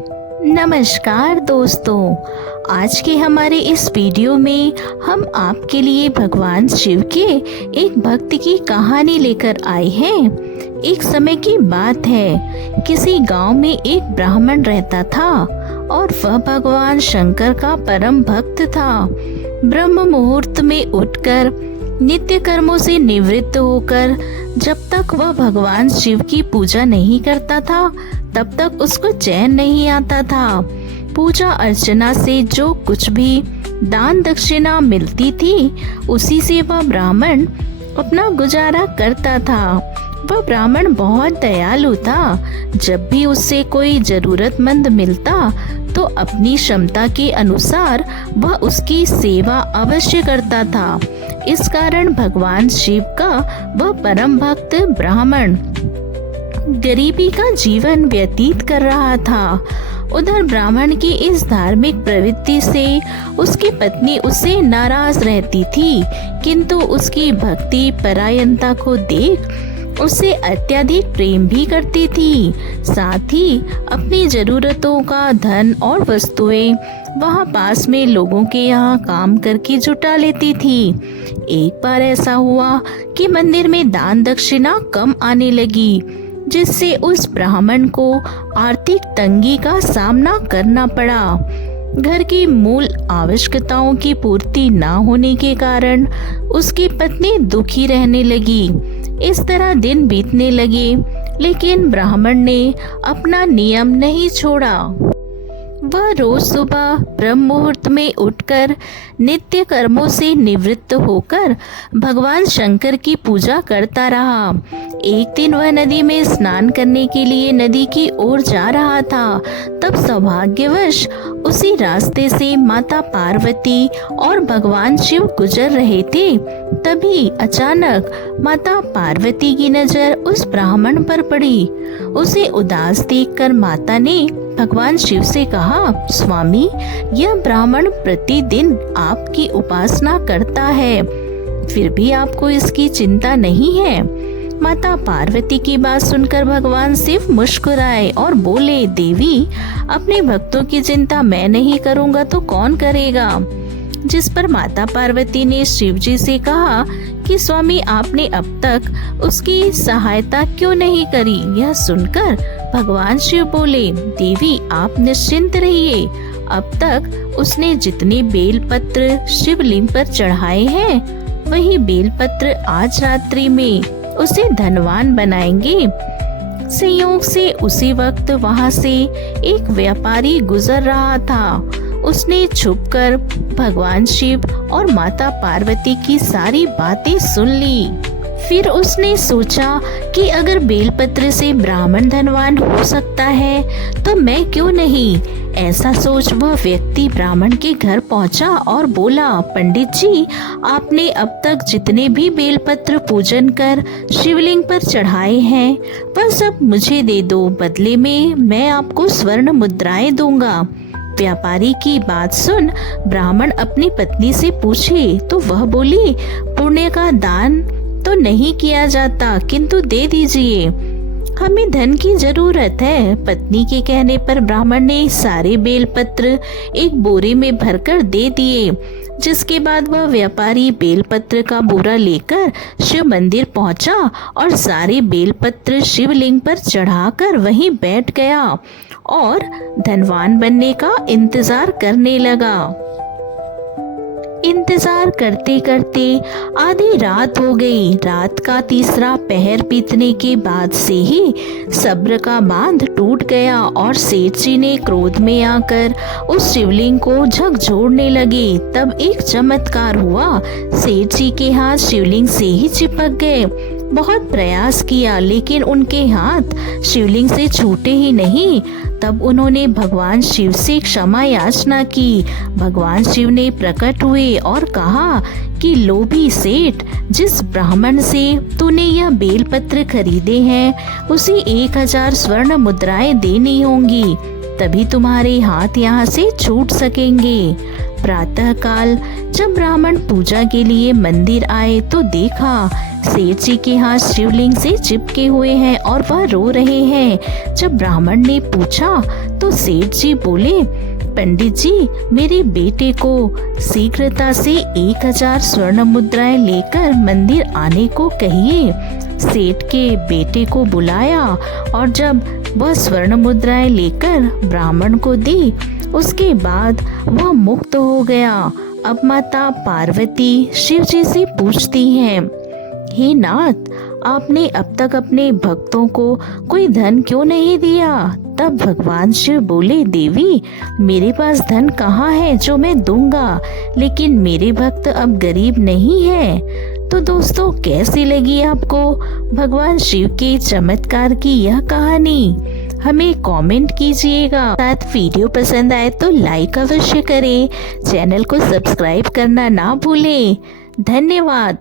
नमस्कार दोस्तों, आज के हमारे इस वीडियो में हम आपके लिए भगवान शिव के एक भक्त की कहानी लेकर आए हैं। एक समय की बात है, किसी गांव में एक ब्राह्मण रहता था और वह भगवान शंकर का परम भक्त था। ब्रह्म मुहूर्त में उठकर नित्य कर्मों से निवृत्त होकर जब तक वह भगवान शिव की पूजा नहीं करता था तब तक उसको चैन नहीं आता था। पूजा अर्चना से जो कुछ भी दान दक्षिणा मिलती थी उसी से वह ब्राह्मण अपना गुजारा करता था। वह ब्राह्मण बहुत दयालु था। जब भी उससे कोई जरूरतमंद मिलता तो अपनी क्षमता के अनुसार वह उसकी सेवा अवश्य करता था। इस कारण भगवान शिव का वह परम भक्त ब्राह्मण गरीबी का जीवन व्यतीत कर रहा था। उधर ब्राह्मण की इस धार्मिक प्रवृत्ति से उसकी पत्नी उससे नाराज रहती थी, किंतु उसकी भक्ति परायणता को देख उससे अत्यधिक प्रेम भी करती थी। साथ ही अपनी जरूरतों का धन और वस्तुएं वहां पास में लोगों के यहाँ काम करके जुटा लेती थी। एक बार ऐसा हुआ कि मंदिर में दान दक्षिणा कम आने लगी, जिससे उस ब्राह्मण को आर्थिक तंगी का सामना करना पड़ा। घर की मूल आवश्यकताओं की पूर्ति न होने के कारण उसकी पत्नी दुखी रहने लगी। इस तरह दिन बीतने लगे, लेकिन ब्राह्मण ने अपना नियम नहीं छोड़ा। वह रोज सुबह ब्रह्म मुहूर्त में उठकर नित्य कर्मों से निवृत्त होकर भगवान शंकर की पूजा करता रहा। एक दिन वह नदी में स्नान करने के लिए नदी की ओर जा रहा था। तब सौभाग्यवश उसी रास्ते से माता पार्वती और भगवान शिव गुजर रहे थे। तभी अचानक माता पार्वती की नजर उस ब्राह्मण पर पड़ी। उसे उदास देखकर माता ने भगवान शिव से कहा, स्वामी, यह ब्राह्मण प्रतिदिन आपकी उपासना करता है, फिर भी आपको इसकी चिंता नहीं है। माता पार्वती की बात सुनकर भगवान शिव मुस्कुराए और बोले, देवी, अपने भक्तों की चिंता मैं नहीं करूँगा तो कौन करेगा। जिस पर माता पार्वती ने शिव जी से कहा कि स्वामी, आपने अब तक उसकी सहायता क्यों नहीं करी। यह सुनकर भगवान शिव बोले, देवी, आप निश्चिंत रहिए। अब तक उसने जितने बेलपत्र शिवलिंग पर चढ़ाए हैं वही बेलपत्र आज रात्रि में उसे धनवान बनाएंगे। संयोग से उसी वक्त वहां से एक व्यापारी गुजर रहा था। उसने छुपकर भगवान शिव और माता पार्वती की सारी बातें सुन ली। फिर उसने सोचा कि अगर बेलपत्र से ब्राह्मण धनवान हो सकता है तो मैं क्यों नहीं। ऐसा सोच वह व्यक्ति ब्राह्मण के घर पहुंचा और बोला, पंडित जी, आपने अब तक जितने भी बेलपत्र पूजन कर शिवलिंग पर चढ़ाए हैं वह सब मुझे दे दो, बदले में मैं आपको स्वर्ण मुद्राएं दूंगा। व्यापारी की बात सुन ब्राह्मण अपनी पत्नी से पूछे तो वह बोली, पुण्य का दान तो नहीं किया जाता, किंतु दे दीजिए, हमें धन की जरूरत है। पत्नी के कहने पर ब्राह्मण ने सारे बेलपत्र एक बोरे में भरकर दे दिए। जिसके बाद वह व्यापारी बेलपत्र का बोरा लेकर शिव मंदिर पहुंचा और सारे बेलपत्र शिवलिंग पर चढ़ाकर वहीं बैठ गया और धनवान बनने का इंतजार करने लगा। इंतजार करते करते आधी रात हो गई। रात का तीसरा पहर बीतने के बाद से ही सब्र का बांध टूट गया और सेठ जी ने क्रोध में आकर उस शिवलिंग को झकझोरने लगे। तब एक चमत्कार हुआ, सेठ जी के हाथ शिवलिंग से ही चिपक गए। बहुत प्रयास किया लेकिन उनके हाथ शिवलिंग से छूटे ही नहीं। तब उन्होंने भगवान शिव से क्षमा याचना की। भगवान शिव ने प्रकट हुए और कहा कि लोभी सेठ, जिस ब्राह्मण से तूने यह बेलपत्र खरीदे हैं उसे 1000 स्वर्ण मुद्राएं देनी होंगी, तभी तुम्हारे हाथ यहाँ से छूट सकेंगे। प्रातःकाल जब ब्राह्मण पूजा के लिए मंदिर आए तो देखा सेठ जी के हाथ शिवलिंग से चिपके हुए हैं और वह रो रहे हैं। जब ब्राह्मण ने पूछा तो सेठ जी बोले, पंडित जी, मेरे बेटे को शीघ्रता से 1000 स्वर्ण मुद्राएं लेकर मंदिर आने को कहिए। सेठ के बेटे को बुलाया और जब वह स्वर्ण मुद्राएं लेकर ब्राह्मण को दी, उसके बाद वह मुक्त हो गया। अब माता पार्वती शिव जी से पूछती हैं, हे नाथ, आपने अब तक अपने भक्तों को कोई धन क्यों नहीं दिया? तब भगवान शिव बोले, देवी, मेरे पास धन कहाँ है जो मैं दूंगा, लेकिन मेरे भक्त अब गरीब नहीं है। तो दोस्तों, कैसी लगी आपको भगवान शिव के चमत्कार की यह कहानी? हमें कमेंट कीजिएगा। साथ वीडियो पसंद आए तो लाइक अवश्य करें। चैनल को सब्सक्राइब करना ना भूलें। धन्यवाद।